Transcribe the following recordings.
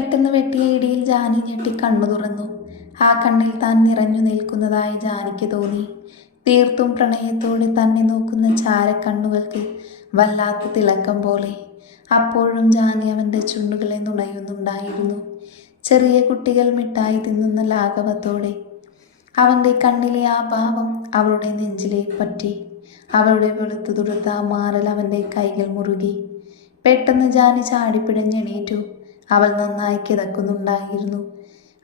പെട്ടെന്ന് വെട്ടിയ ഇടിയിൽ ജാനി ഞെട്ടി കണ്ണു തുറന്നു. ആ കണ്ണിൽ താൻ നിറഞ്ഞു നിൽക്കുന്നതായി ജാനിക്ക് തോന്നി. തീർത്തും പ്രണയത്തോടെ തന്നെ നോക്കുന്ന ചാരക്കണ്ണുകൾക്ക് വല്ലാത്ത തിളക്കം പോലെ. അപ്പോഴും ജാനി അവന്റെ ചുണ്ടുകളെ നുണയുന്നുണ്ടായിരുന്നു. ചെറിയ കുട്ടികൾ മിഠായി തിന്നുന്ന ലാഘവത്തോടെ അവന്റെ കണ്ണിലെ ആ ഭാവം അവളുടെ നെഞ്ചിലേക്ക് പറ്റി. അവളുടെ വെളുത്തു തുടുത്ത ആ മാറൽ അവന്റെ കൈകൾ മുറുകി. പെട്ടെന്ന് ജാനി ചാടിപ്പിഴഞ്ഞെണീറ്റു അവൾ നന്നായി കിടക്കുന്നുണ്ടായിരുന്നു.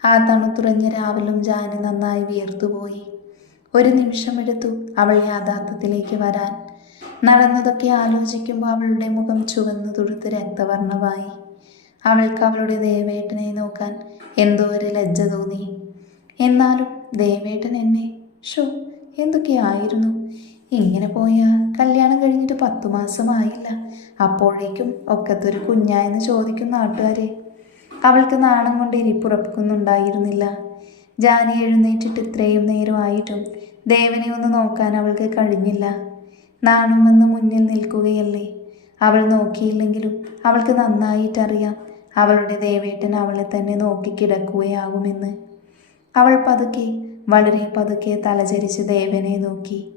ആ തണുത്തുറഞ്ഞ രാവിലും ജാനി നന്നായി വിയർത്തുപോയി. ഒരു നിമിഷമെടുത്തു അവൾ യാഥാർത്ഥ്യത്തിലേക്ക് വരാൻ. നടന്നതൊക്കെ ആലോചിക്കുമ്പോൾ അവളുടെ മുഖം ചുവന്നു തുടുത്ത് രക്തവർണമായി അവൾക്ക് അവളുടെ ദേവേട്ടനെ നോക്കാൻ എന്തോ ഒരു ലജ്ജ തോന്നി. എന്നാലും ദേവേട്ടൻ എന്നെ ഷോ എന്തൊക്കെയായിരുന്നു? ഇങ്ങനെ പോയാൽ കല്യാണം കഴിഞ്ഞിട്ട് പത്തു മാസമായില്ല. അപ്പോഴേക്കും ഒക്കത്തൊരു കുഞ്ഞായെന്ന് ചോദിക്കും നാട്ടുകാരെ. അവൾക്ക് നാണം കൊണ്ട് ഇരിപ്പുറപ്പിക്കുന്നുണ്ടായിരുന്നില്ല ജാനി എഴുന്നേറ്റിട്ട് ഇത്രയും നേരമായിട്ടും ദേവനെ ഒന്ന് നോക്കാൻ അവൾക്ക് കഴിഞ്ഞില്ല. നാണം വന്ന് മുന്നിൽ നിൽക്കുകയല്ലേ? അവൾ നോക്കിയില്ലെങ്കിലും അവൾക്ക് നന്നായിട്ടറിയാം അവളുടെ ദേവേട്ടൻ അവളെ തന്നെ നോക്കി കിടക്കുകയാകുമെന്ന് അവൾ പതുക്കെ വളരെ പതുക്കെ തലചരിച്ച് ദേവനെ നോക്കി.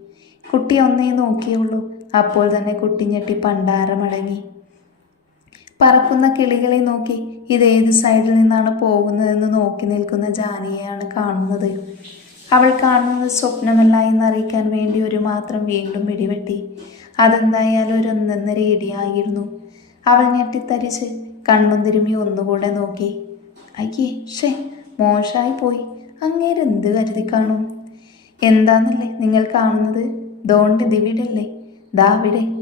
കുട്ടി ഒന്നേ നോക്കിയുള്ളൂ. അപ്പോൾ തന്നെ കുട്ടി ഞെട്ടി പണ്ടാരമടങ്ങി പറക്കുന്ന കിളികളെ നോക്കി ഇത് ഏത് സൈഡിൽ നിന്നാണ് പോകുന്നതെന്ന് നോക്കി നിൽക്കുന്ന ജാനിയെയാണ് കാണുന്നത്. അവൾ കാണുന്നത് സ്വപ്നമല്ല എന്നറിയിക്കാൻ വേണ്ടി ഒരു മാത്രം വീണ്ടും വെടിവെട്ടി അതെന്തായാലും ഒരു ഒന്നൊന്നര ഇടിയായിരുന്നു അവൾ ഞെട്ടിത്തരിച്ച് കണ്ണും തിരുമ്മി ഒന്നുകൂടെ നോക്കി. അയ്യേ ഷേ മോശമായി പോയി അങ്ങേരെന്ത് കരുതി കാണും എന്താന്നല്ലേ നിങ്ങൾ കാണുന്നത്? ദോണ്ട് ദിവിടല്ലേ? ദാവിടെ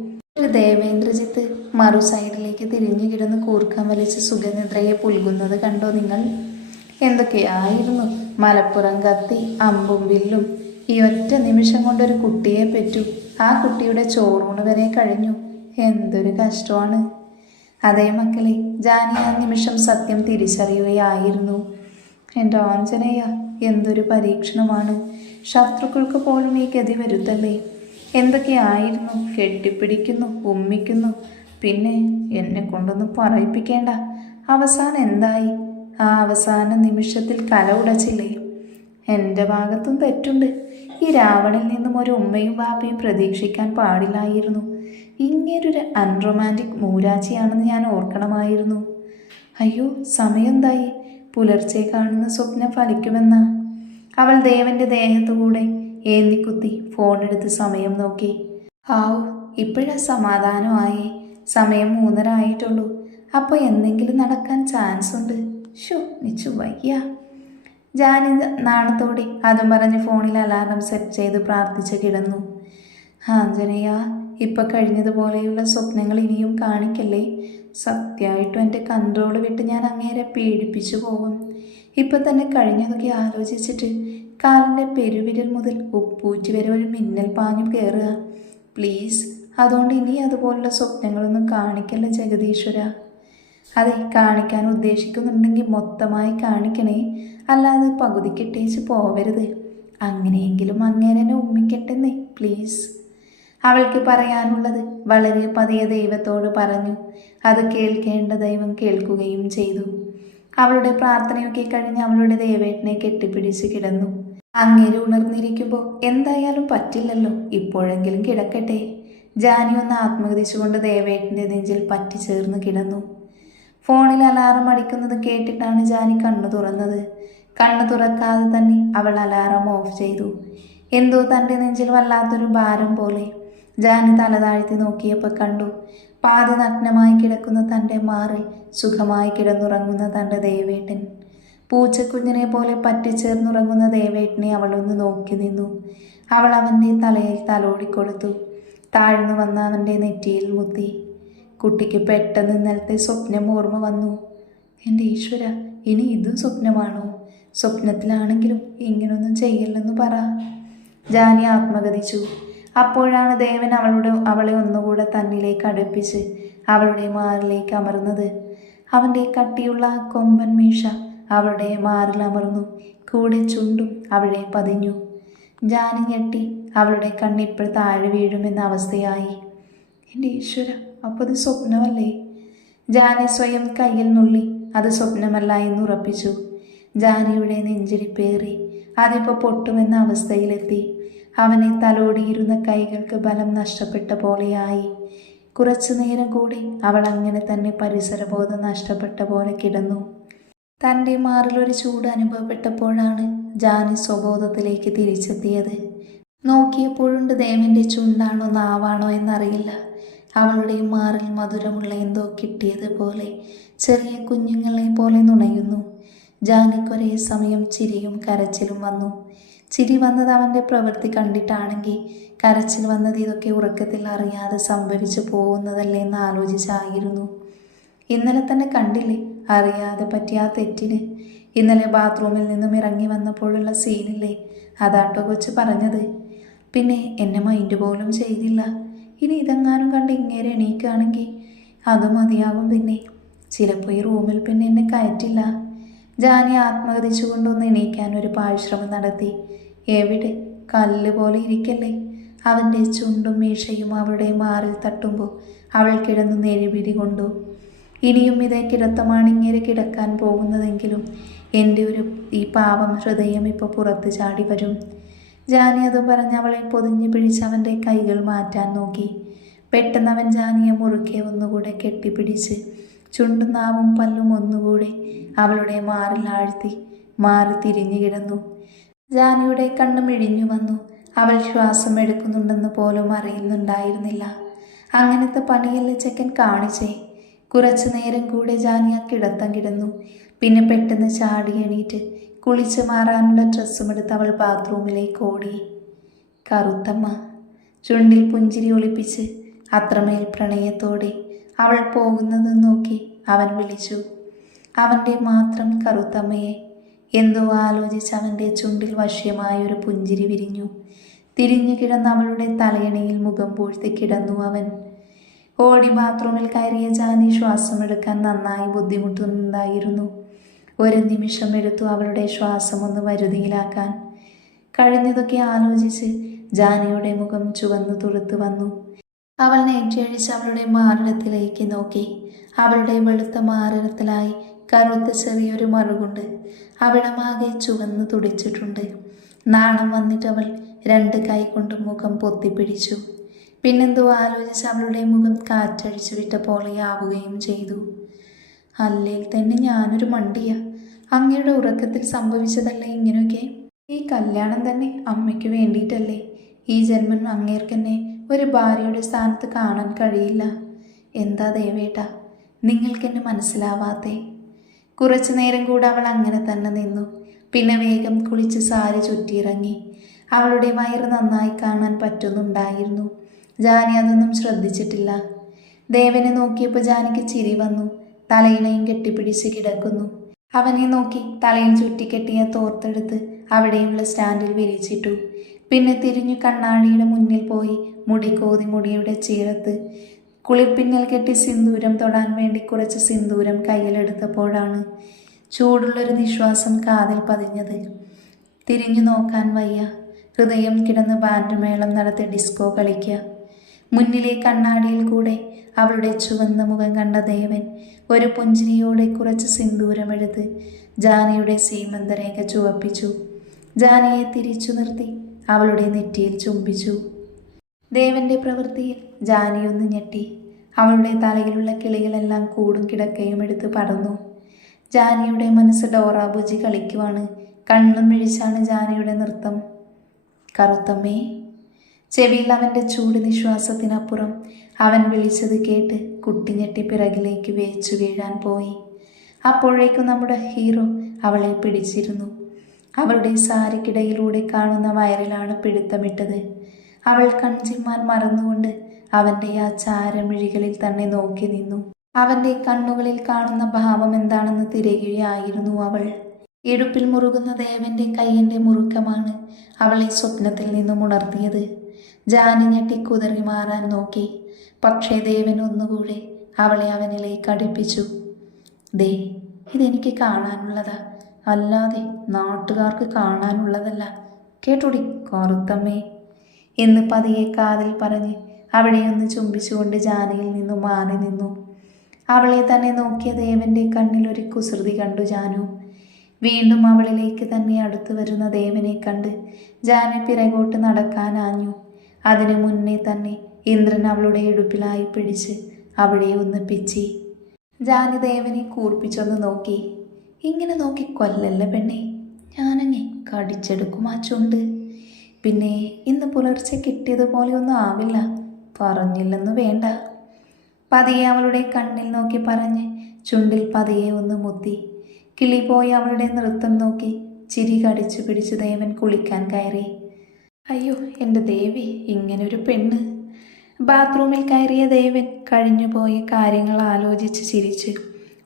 ദേവേന്ദ്രജിത്ത് മറു സൈഡിലേക്ക് തിരിഞ്ഞു കിടന്ന് കൂർക്കം വലിച്ച് സുഖനിദ്രയെ പുൽകുന്നത് കണ്ടോ നിങ്ങൾ? എന്തൊക്കെയായിരുന്നു? മലപ്പുറം കത്തി അമ്പും വില്ലും. ഈ ഒറ്റ നിമിഷം കൊണ്ടൊരു കുട്ടിയെ പറ്റു. ആ കുട്ടിയുടെ ചോറൂണ് വരെ കഴിഞ്ഞു. എന്തൊരു കഷ്ടമാണ്. അതേ മക്കളെ ജാനി ആ നിമിഷം സത്യം തിരിച്ചറിയുകയായിരുന്നു. എന്റെ ആഞ്ജനേയ എന്തൊരു പരീക്ഷണമാണ്. ശത്രുക്കൾക്ക് പോലും ഈ ഗതി വരുത്തല്ലേ? എന്തൊക്കെയായിരുന്നു കെട്ടിപ്പിടിക്കുന്നു ഉമ്മിക്കുന്നു. പിന്നെ എന്നെ കൊണ്ടൊന്ന് പറയിപ്പിക്കേണ്ട. അവസാനം എന്തായി? ആ അവസാന നിമിഷത്തിൽ കല ഉടച്ചില്ലേ? എന്റെ ഭാഗത്തും തെറ്റുണ്ട്. ഈ രാവണിൽ നിന്നും ഒരു ഉമ്മയും വാപ്പയും പ്രതീക്ഷിക്കാൻ പാടില്ലായിരുന്നു. ഇങ്ങനൊരു അൺറൊമാന്റിക് മൂരാച്ചിയാണെന്ന് ഞാൻ ഓർക്കണമായിരുന്നു. അയ്യോ സമയം എന്തായി? പുലർച്ചെ കാണുന്ന സ്വപ്നം ഫലിക്കുമെന്ന? അവൾ ദേവന്റെ ദേഹത്തുകൂടെ ഏന്തിക്കുത്തി ഫോണെടുത്ത് സമയം നോക്കി. ഹാവ് ഇപ്പോഴാ സമാധാനമായി. സമയം മൂന്നര ആയിട്ടുള്ളൂ അപ്പോൾ എന്തെങ്കിലും നടക്കാൻ ചാൻസ് ഉണ്ട്. ഷോ നിച്ചു വയ്യ. ജാനി നാണത്തോടെ അതും പറഞ്ഞ് ഫോണിൽ അലാറം സെറ്റ് ചെയ്ത് പ്രാർത്ഥിച്ച് കിടന്നു. ആഞ്ജനേയ ഇപ്പം കഴിഞ്ഞതുപോലെയുള്ള സ്വപ്നങ്ങൾ ഇനിയും കാണിക്കല്ലേ? സത്യമായിട്ടും എന്റെ കൺട്രോൾ വിട്ട് ഞാൻ അങ്ങേരെ പീഡിപ്പിച്ചു പോകും. ഇപ്പം തന്നെ കഴിഞ്ഞതൊക്കെ ആലോചിച്ചിട്ട് കാലിന്റെ പെരുവിരൽ മുതൽ ഉപ്പൂറ്റി വരെ ഒരു മിന്നൽ പാഞ്ഞു കയറുക പ്ലീസ് അതുകൊണ്ട് ഇനി അതുപോലുള്ള സ്വപ്നങ്ങളൊന്നും കാണിക്കല്ല ജഗദീശ്വര. അതെ കാണിക്കാൻ ഉദ്ദേശിക്കുന്നുണ്ടെങ്കിൽ മൊത്തമായി കാണിക്കണേ. അല്ലാതെ പകുതിക്കിട്ടേച്ച് പോവരുത്. അങ്ങനെയെങ്കിലും അങ്ങേരെ ഉമ്മിക്കട്ടെന്നേ പ്ലീസ്. അവൾക്ക് പറയാനുള്ളത് വളരെ പതിയെ ദൈവത്തോട് പറഞ്ഞു. അത് കേൾക്കേണ്ട ദൈവം കേൾക്കുകയും ചെയ്തു. അവളുടെ പ്രാർത്ഥനയൊക്കെ കഴിഞ്ഞ് അവളുടെ ദേവേട്ടനെ കെട്ടിപ്പിടിച്ച് കിടന്നു. അങ്ങേര് ഉണർന്നിരിക്കുമ്പോൾ എന്തായാലും പറ്റില്ലല്ലോ ഇപ്പോഴെങ്കിലും കിടക്കട്ടെ. ജാനി ഒന്ന് ആത്മഗതിച്ചുകൊണ്ട് ദേവേട്ടന്റെ നെഞ്ചിൽ പറ്റിച്ചേർന്ന് കിടന്നു. ഫോണിൽ അലാറം അടിക്കുന്നത് കേട്ടിട്ടാണ് ജാനി കണ്ണു തുറന്നത്. കണ്ണു തുറക്കാതെ തന്നെ അവൾ അലാറം ഓഫ് ചെയ്തു. എന്തോ തന്റെ നെഞ്ചിൽ വല്ലാത്തൊരു ഭാരം പോലെ ജാനി തല താഴ്ത്തി നോക്കിയപ്പോൾ കണ്ടു പാതി നഗ്നമായി കിടക്കുന്ന തന്റെ മാറിൽ സുഖമായി കിടന്നുറങ്ങുന്ന തന്റെ ദേവേട്ടൻ. പൂച്ചക്കുഞ്ഞിനെ പോലെ പറ്റിച്ചേർന്നുറങ്ങുന്ന ദേവേട്ടനെ അവളൊന്ന് നോക്കി നിന്നു. അവൾ അവന്റെ തലയിൽ തലോടിക്കൊടുത്തു. താഴ്ന്നു വന്ന അവന്റെ നെറ്റിയിൽ മുത്തി. കുട്ടിക്ക് പെട്ടെന്ന് ഇന്നലത്തെ സ്വപ്നം ഓർമ്മ വന്നു. എന്റെ ഈശ്വര ഇനി ഇതും സ്വപ്നമാണോ? സ്വപ്നത്തിലാണെങ്കിലും ഇങ്ങനൊന്നും ചെയ്യില്ലെന്ന് പറ. ജാനി ആത്മഗതിച്ചു. അപ്പോഴാണ് ദേവൻ അവളുടെ അവളെ ഒന്നുകൂടെ തന്നിലേക്ക് അടുപ്പിച്ച് അവളുടെ മാറിലേക്ക് അമർന്നത്. അവന്റെ കട്ടിയുള്ള കൊമ്പൻ മീശ അവളുടെ മാറിൽ അമർന്നു. കൂടെ ചുണ്ടും അവളെ പതിഞ്ഞു. ജാനി ഞെട്ടി അവളുടെ കണ്ണിപ്പോൾ താഴെ വീഴുമെന്ന അവസ്ഥയായി. എന്റെ ഈശ്വര അപ്പോൾ ഇത് സ്വപ്നമല്ലേ? ജാനി സ്വയം കയ്യിൽ നുള്ളി അത് സ്വപ്നമല്ല എന്ന് ഉറപ്പിച്ചു. ജാനിയുടെ നെഞ്ചിരിപ്പേറി അതിപ്പോൾ പൊട്ടുമെന്ന അവസ്ഥയിലെത്തി. അവനെ തലോടിയിരുന്ന കൈകൾക്ക് ബലം നഷ്ടപ്പെട്ട പോലെയായി. കുറച്ചു നേരം കൂടി അവൾ അങ്ങനെ തന്നെ പരിസരബോധം നഷ്ടപ്പെട്ട പോലെ കിടന്നു. തന്റെ മാറിലൊരു ചൂട് അനുഭവപ്പെട്ടപ്പോഴാണ് ജാനി സ്വബോധത്തിലേക്ക് തിരിച്ചെത്തിയത്. നോക്കിയപ്പോഴുണ്ട് ദേവന്റെ ചുണ്ടാണോ നാവാണോ എന്നറിയില്ല. അവളുടെ മാറിൽ മധുരമുള്ള എന്തോ കിട്ടിയതുപോലെ ചെറിയ കുഞ്ഞുങ്ങളെ പോലെ നുണയുന്നു. ജാനിക്കൊരേ സമയം ചിരിയും കരച്ചിലും വന്നു. ചിരി വന്നത് അവന്റെ പ്രവൃത്തി കണ്ടിട്ടാണെങ്കിൽ കരച്ചിൽ വന്നത് ഇതൊക്കെ ഉറക്കത്തിൽ അറിയാതെ സംഭവിച്ചു പോകുന്നതല്ലേ എന്ന് ആലോചിച്ചായിരുന്നു. ഇന്നലെ തന്നെ കണ്ടില്ലേ? അറിയാതെ പറ്റിയ ആ തെറ്റിന്. ഇന്നലെ ബാത്റൂമിൽ നിന്നും ഇറങ്ങി വന്നപ്പോഴുള്ള സീനില്ലേ? അതാട്ടോ കൊച്ച് പറഞ്ഞത്. പിന്നെ എന്നെ മൈൻഡ് പോലും ചെയ്തില്ല. ഇനി ഇതെങ്ങാനും കണ്ട് ഇങ്ങേരെ എണീക്കുകയാണെങ്കിൽ അത് മതിയാകും പിന്നെ. ചിലപ്പോൾ ഈ റൂമിൽ പിന്നെ എന്നെ കയറ്റില്ല. ജാനി ആത്മഹതിച്ചുകൊണ്ടൊന്ന് എണീക്കാൻ ഒരു പാഴ്ശ്രമം നടത്തി. എവിടെ? കല്ല് പോലെ ഇരിക്കല്ലേ? അവന്റെ ചുണ്ടും മീശയും അവളുടെ മാറിൽ തട്ടുമ്പോൾ അവൾ കിടന്ന് നെരിപിടി കൊണ്ടു. ഇനിയും ഇതേ കിടത്തമാണ് ഇങ്ങനെ കിടക്കാൻ പോകുന്നതെങ്കിലും എന്റെ ഒരു ഈ പാപം ഹൃദയം ഇപ്പോൾ പുറത്ത് ചാടി വരും. ജാനി അത് പറഞ്ഞ് അവളെ പൊതിഞ്ഞു പിടിച്ച് അവന്റെ കൈകൾ മാറ്റാൻ നോക്കി. പെട്ടെന്ന് അവൻ ജാനിയെ മുറുക്കെ ഒന്നുകൂടെ കെട്ടിപ്പിടിച്ച് ചുണ്ടും നാവും പല്ലും ഒന്നുകൂടെ അവളുടെ മാറിൽ ആഴ്ത്തി മാറി തിരിഞ്ഞു കിടന്നു. ജാനിയുടെ കണ്ണും ഇഴിഞ്ഞു വന്നു. അവൾ ശ്വാസം എടുക്കുന്നുണ്ടെന്ന് പോലും അറിയുന്നുണ്ടായിരുന്നില്ല. അങ്ങനത്തെ പണിയല്ല ചെക്കൻ കാണിച്ചേ? കുറച്ചു നേരം കൂടെ ജാനി ആ കിടത്തം കിടന്നു. പിന്നെ പെട്ടെന്ന് ചാടി എണീറ്റ് കുളിച്ച് മാറാനുള്ള ഡ്രസ്സും എടുത്ത് അവൾ ബാത്റൂമിലേക്ക് ഓടി. കറുത്തമ്മ ചുണ്ടിൽ പുഞ്ചിരി ഒളിപ്പിച്ച് അത്രമേൽ പ്രണയത്തോടെ അവൾ പോകുന്നത് നോക്കി അവൻ വിളിച്ചു. അവന്റെ മാത്രം കറുത്തമ്മയെ. എന്തോ ആലോചിച്ച് അവന്റെ ചുണ്ടിൽ വശ്യമായൊരു പുഞ്ചിരി വിരിഞ്ഞു. തിരിഞ്ഞു കിടന്ന അവളുടെ തലയണയിൽ മുഖം പൂഴ്ത്തി കിടന്നു അവൻ. ഓടി ബാത്റൂമിൽ കയറിയ ജാനി ശ്വാസമെടുക്കാൻ നന്നായി ബുദ്ധിമുട്ടുന്നുണ്ടായിരുന്നു. ഒരു നിമിഷം എടുത്തു അവളുടെ ശ്വാസം ഒന്ന് വരുതിയിലാക്കാൻ. കഴിഞ്ഞതൊക്കെ ആലോചിച്ച് ജാനിയുടെ മുഖം ചുവന്നു തുടുത്തു വന്നു. അവൾ നെറ്റിയഴിച്ച് അവളുടെ മാറിടത്തിലേക്ക് നോക്കി. അവളുടെ വെളുത്ത മാറിടത്തിലായി കറുത്ത ചെറിയൊരു മറുകുണ്ട്. അവിടമാകെ ചുവന്ന് തുടിച്ചിട്ടുണ്ട്. നാണം വന്നിട്ട് അവൾ രണ്ട് കൈ കൊണ്ട് മുഖം പൊത്തിപ്പിടിച്ചു. പിന്നെന്തോ ആലോചിച്ച് അവളുടെ മുഖം കാറ്റഴിച്ചു വിട്ട പോലെയാവുകയും ചെയ്തു. അല്ലേൽ തന്നെ ഞാനൊരു മണ്ടിയ. അങ്ങയുടെ ഉറക്കത്തിൽ സംഭവിച്ചതല്ലേ ഇങ്ങനെയൊക്കെ? ഈ കല്യാണം തന്നെ അമ്മയ്ക്ക് വേണ്ടിയിട്ടല്ലേ? ഈ ജന്മം അങ്ങേർക്കെന്നെ ഒരു ഭാര്യയുടെ സ്ഥാനത്ത് കാണാൻ കഴിയില്ല. എന്താ ദേവേട്ട നിങ്ങൾക്കെന്നെ മനസ്സിലാവാത്തേ? കുറച്ചു നേരം കൂടെ അവൾ അങ്ങനെ തന്നെ നിന്നു. പിന്നെ വേഗം കുളിച്ച് സാരി ചുറ്റിയിറങ്ങി. അവളുടെ വയറ് നന്നായി കാണാൻ പറ്റുന്നുണ്ടായിരുന്നു. ജാനി അതൊന്നും ശ്രദ്ധിച്ചിട്ടില്ല. ദേവനെ നോക്കിയപ്പോൾ ജാനിക്ക് ചിരി വന്നു. തലയിണയും കെട്ടിപ്പിടിച്ച് കിടക്കുന്നു. അവനെ നോക്കി തലയിൽ ചുറ്റിക്കെട്ടിയ തോർത്തെടുത്ത് അവിടെയുള്ള സ്റ്റാൻഡിൽ വിരിച്ചിട്ടു. പിന്നെ തിരിഞ്ഞു കണ്ണാടിയുടെ മുന്നിൽ പോയി മുടി കോതി മുടിയുടെ ചീരത്ത്. കുളിപ്പിന്നൽ കെട്ടി സിന്ദൂരം തൊടാൻ വേണ്ടി കുറച്ച് സിന്ദൂരം കയ്യിലെടുത്തപ്പോഴാണ് ചൂടുള്ളൊരു നിശ്വാസം കാതിൽ പതിഞ്ഞത്. തിരിഞ്ഞു നോക്കാൻ വയ്യ. ഹൃദയം കിടന്ന് ബാൻഡ് മേളം നടത്തി ഡിസ്കോ കളിക്കുക മുന്നിലെ കണ്ണാടിയിൽ കൂടെ അവളുടെ ചുവന്ന മുഖം കണ്ട ദേവൻ ഒരു പുഞ്ചിരിയോടെ കുറച്ച് സിന്ദൂരമെടുത്ത് ജാനയുടെ സീമന്തരേഖ ചുവപ്പിച്ചു. ജാനയെ തിരിച്ചു നിർത്തി. അവളുടെ നെറ്റിയിൽ ചുംബിച്ചു. ദേവന്റെ പ്രവൃത്തിയിൽ ജാനിയൊന്ന് ഞെട്ടി. അവളുടെ തലയിലുള്ള കിളികളെല്ലാം കൂടും കിടക്കയും എടുത്ത് പറന്നു ജാനിയുടെ മനസ്സ് ഡോറാബുജി കളിക്കുവാണ്. കണ്ണും മിഴിച്ചാണ് ജാനിയുടെ നൃത്തം. കറുത്തമ്മേ. ചെവിയിൽ അവന്റെ ചൂട് നിശ്വാസത്തിനപ്പുറം അവൻ വിളിച്ചത് കേട്ട് കുട്ടി ഞെട്ടി പിറകിലേക്ക് വേച്ചു വീഴാൻ പോയി. അപ്പോഴേക്കും നമ്മുടെ ഹീറോ അവളെ പിടിച്ചിരുന്നു. അവളുടെ സാരിക്കിടയിലൂടെ കാണുന്ന വയറിലാണ് പിടുത്തമിട്ടത്. അവൾ കൺചിമ്മാൻ മറന്നുകൊണ്ട് അവന്റെ ആ ചാരമിഴികളിൽ തന്നെ നോക്കി നിന്നു. അവന്റെ കണ്ണുകളിൽ കാണുന്ന ഭാവം എന്താണെന്ന് തിരയുകയായിരുന്നു അവൾ. ഇടുപ്പിൽ മുറുകുന്ന ദേവന്റെ കയ്യന്റെ മുറുക്കമാണ് അവളെ സ്വപ്നത്തിൽ നിന്നും ഉണർത്തിയത്. ജാനി ഞെട്ടി കുതറി മാറാൻ നോക്കി. പക്ഷേ ദേവൻ ഒന്നുകൂടെ അവളെ അവനിലേക്ക് അടുപ്പിച്ചു. ദേ ഇതെനിക്ക് കാണാനുള്ളതാ. അല്ലാതെ നാട്ടുകാർക്ക് കാണാനുള്ളതല്ല. കേട്ടോടി കറുത്തമ്മേ. എന്ന് പതിയെ കാതിൽ പറഞ്ഞ് അവിടെ ഒന്ന് ചുംബിച്ചുകൊണ്ട് ജാനയിൽ നിന്നു മാറി നിന്നു. അവളെ തന്നെ നോക്കിയ ദേവന്റെ കണ്ണിൽ ഒരു കുസൃതി കണ്ടു ജാനു. വീണ്ടും അവളിലേക്ക് തന്നെ അടുത്തു വരുന്ന ദേവനെ കണ്ട് ജാന പിറകോട്ട് നടക്കാനാഞ്ഞു അതിനു മുന്നേ തന്നെ ഇന്ദ്രൻ അവളുടെ ഇടുപ്പിലായി പിടിച്ച് അവിടെ ഒന്ന് പിച്ചി. ജാനി ദേവനെ കൂർപ്പിച്ചൊന്ന് നോക്കി. ഇങ്ങനെ നോക്കി കൊല്ലല്ല പെണ്ണെ? ഞാനങ്ങെ കടിച്ചെടുക്കും ആ ചുണ്ട്. പിന്നെ ഇന്ന് പുലർച്ചെ കിട്ടിയതുപോലെ ഒന്നും ആവില്ല. പറഞ്ഞില്ലെന്ന് വേണ്ട. പതിയെ അവളുടെ കണ്ണിൽ നോക്കി പറഞ്ഞ് ചുണ്ടിൽ പതിയെ ഒന്ന് മുത്തി. കിളി പോയി അവളുടെ നൃത്തം നോക്കി ചിരി കടിച്ചു പിടിച്ച് ദേവൻ കുളിക്കാൻ കയറി. അയ്യോ എന്റെ ദേവി ഇങ്ങനൊരു പെണ്ണ്. ബാത്റൂമിൽ കയറിയ ദേവൻ കഴിഞ്ഞുപോയി കാര്യങ്ങൾ ആലോചിച്ച് ചിരിച്ച്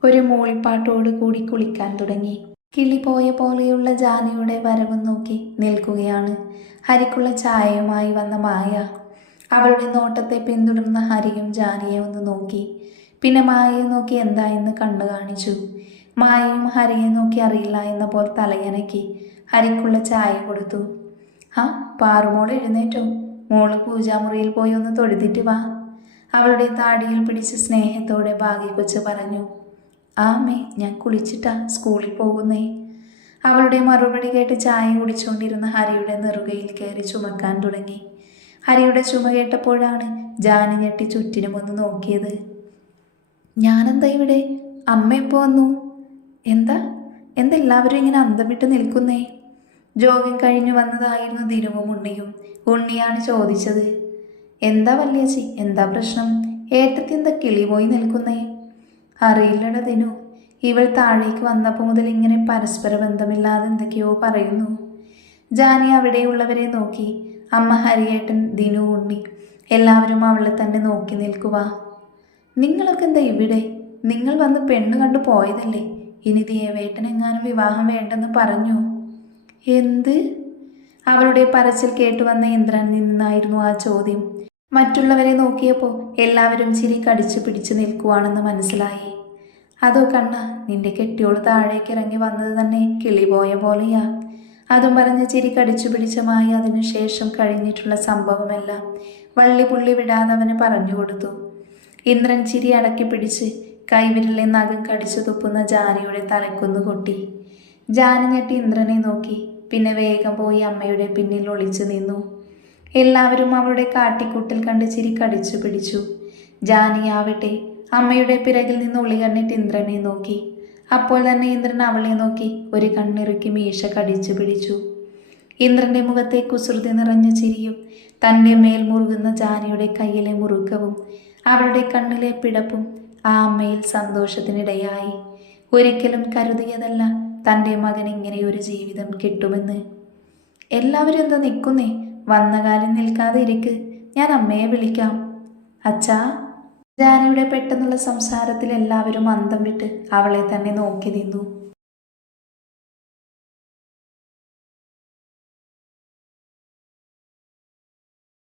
ഒരു മൂളിപ്പാട്ടോട് കൂടി കുളിക്കാൻ തുടങ്ങി. കിളി പോയ പോലെയുള്ള ജാനയുടെ വരവും നോക്കി നിൽക്കുകയാണ്. ഹരിക്കുള്ള ചായയുമായി വന്ന മായ. അവളുടെ നോട്ടത്തെ പിന്തുടർന്ന ഹരിയും ജാനിയെ ഒന്ന് നോക്കി. പിന്നെ മായയെ നോക്കി എന്താ എന്ന് കണ്ണു കാണിച്ചു. മായയും ഹരിയെ നോക്കി അറിയില്ല എന്ന പോൽ തലയനക്കി ഹരിക്കുള്ള ചായ കൊടുത്തു. ആ പാറുമോൾ എഴുന്നേറ്റോ. മോൾ പൂജാമുറിയിൽ പോയി ഒന്ന് തൊഴുതിട്ട് വാ. അവളുടെ താടിയിൽ പിടിച്ച് സ്നേഹത്തോടെ ഭാഗ്യക്കൊച്ച് പറഞ്ഞു. ആമേ ഞാൻ കുളിച്ചിട്ടാ സ്കൂളിൽ പോകുന്നേ. അവളുടെ മറുപടി കേട്ട് ചായ കുടിച്ചുകൊണ്ടിരുന്ന ഹരിയുടെ നെറുകയിൽ കയറി ചുമക്കാൻ തുടങ്ങി. ഹരിയുടെ ചുമ കേട്ടപ്പോഴാണ് ജാനി ഞെട്ടി ചുറ്റിനും ഒന്ന് നോക്കിയത്. ഞാനെന്താ ഇവിടെ? അമ്മ എപ്പോ വന്നു? എന്താ? എന്തെല്ലാവരും ഇങ്ങനെ അന്തം വിട്ട് നിൽക്കുന്നേ? ജോഗിങ് കഴിഞ്ഞു വന്നതായിരുന്നു ദിനവും ഉണ്ണിയും. ഉണ്ണിയാണ് ചോദിച്ചത്. എന്താ വല്യച്ചി? എന്താ പ്രശ്നം? ഏട്ടത്തി എന്താ കിളി പോയി നിൽക്കുന്നേ? അറിയില്ലട ദിനു. ഇവൾ താഴേക്ക് വന്നപ്പോൾ മുതൽ ഇങ്ങനെ പരസ്പര ബന്ധമില്ലാതെ എന്തൊക്കെയോ പറയുന്നു. ജാനി അവിടെയുള്ളവരെ നോക്കി. അമ്മ ഹരിയേട്ടൻ ദിനു ഉണ്ണി എല്ലാവരും അവളെ തന്നെ നോക്കി നിൽക്കുക നിങ്ങളൊക്കെ എന്താ ഇവിടെ? നിങ്ങൾ വന്ന് പെണ്ണ് കണ്ടു പോയതല്ലേ? ഇനി ദേവേട്ടൻ എങ്ങാനും വിവാഹം വേണ്ടെന്ന് പറഞ്ഞു? എന്ത്? അവളുടെ പറച്ചിൽ കേട്ടു വന്ന ഇന്ദ്രൻ നിന്നായിരുന്നു ആ ചോദ്യം. മറ്റുള്ളവരെ നോക്കിയപ്പോൾ എല്ലാവരും ചിരി കടിച്ചു പിടിച്ചു നിൽക്കുവാണെന്ന് മനസ്സിലായി. അതോ കണ്ണ നിന്റെ കെട്ടിയോൾ താഴേക്ക് ഇറങ്ങി വന്നത് തന്നെ കിളിപോയ പോലെയാ. അതും പറഞ്ഞ് ചിരി കടിച്ചു പിടിച്ചമായി അതിനുശേഷം കഴിഞ്ഞിട്ടുള്ള സംഭവമെല്ലാം വള്ളി പുള്ളി വിടാതെ അവന് പറഞ്ഞു കൊടുത്തു. ഇന്ദ്രൻ ചിരി അടക്കി പിടിച്ച് കൈവിരലെ നഖം കടിച്ചു തുപ്പുന്ന ജാനിയുടെ തലക്കൊന്നു കൊട്ടി. ജാനി ഞെട്ടി ഇന്ദ്രനെ നോക്കി പിന്നെ വേഗം പോയി അമ്മയുടെ പിന്നിൽ ഒളിച്ചു നിന്നു. എല്ലാവരും അവളുടെ കാട്ടിക്കൂട്ടിൽ കണ്ട് ചിരി കടിച്ചു പിടിച്ചു. ജാനിയാവട്ടെ അമ്മയുടെ പിറകിൽ നിന്ന് ഉളികണ്ണിട്ട് ഇന്ദ്രനെ നോക്കി. അപ്പോൾ തന്നെ ഇന്ദ്രൻ അവളെ നോക്കി ഒരു കണ്ണിറുക്കി മീശ കടിച്ചു പിടിച്ചു. ഇന്ദ്രന്റെ മുഖത്തെ കുസൃതി നിറഞ്ഞ ചിരിയും തന്റെ മേൽ മുറുകുന്ന ജാനിയുടെ കയ്യിലെ മുറുക്കവും അവളുടെ കണ്ണിലെ പിടപ്പും ആ അമ്മയിൽ സന്തോഷത്തിനിടയായി. ഒരിക്കലും കരുതിയതല്ല തന്റെ മകൻ ഇങ്ങനെ ഒരു ജീവിതം കിട്ടുമെന്ന്. എല്ലാവരും എന്താ നിൽക്കുന്നേ? വന്ന കാര്യം നിൽക്കാതെ ഇരിക്ക്. ഞാൻ അമ്മയെ വിളിക്കാം. അച്ഛാ. ജാനയുടെ പെട്ടെന്നുള്ള സംസാരത്തിൽ എല്ലാവരും അന്തം വിട്ട് അവളെ തന്നെ നോക്കി നിന്നു.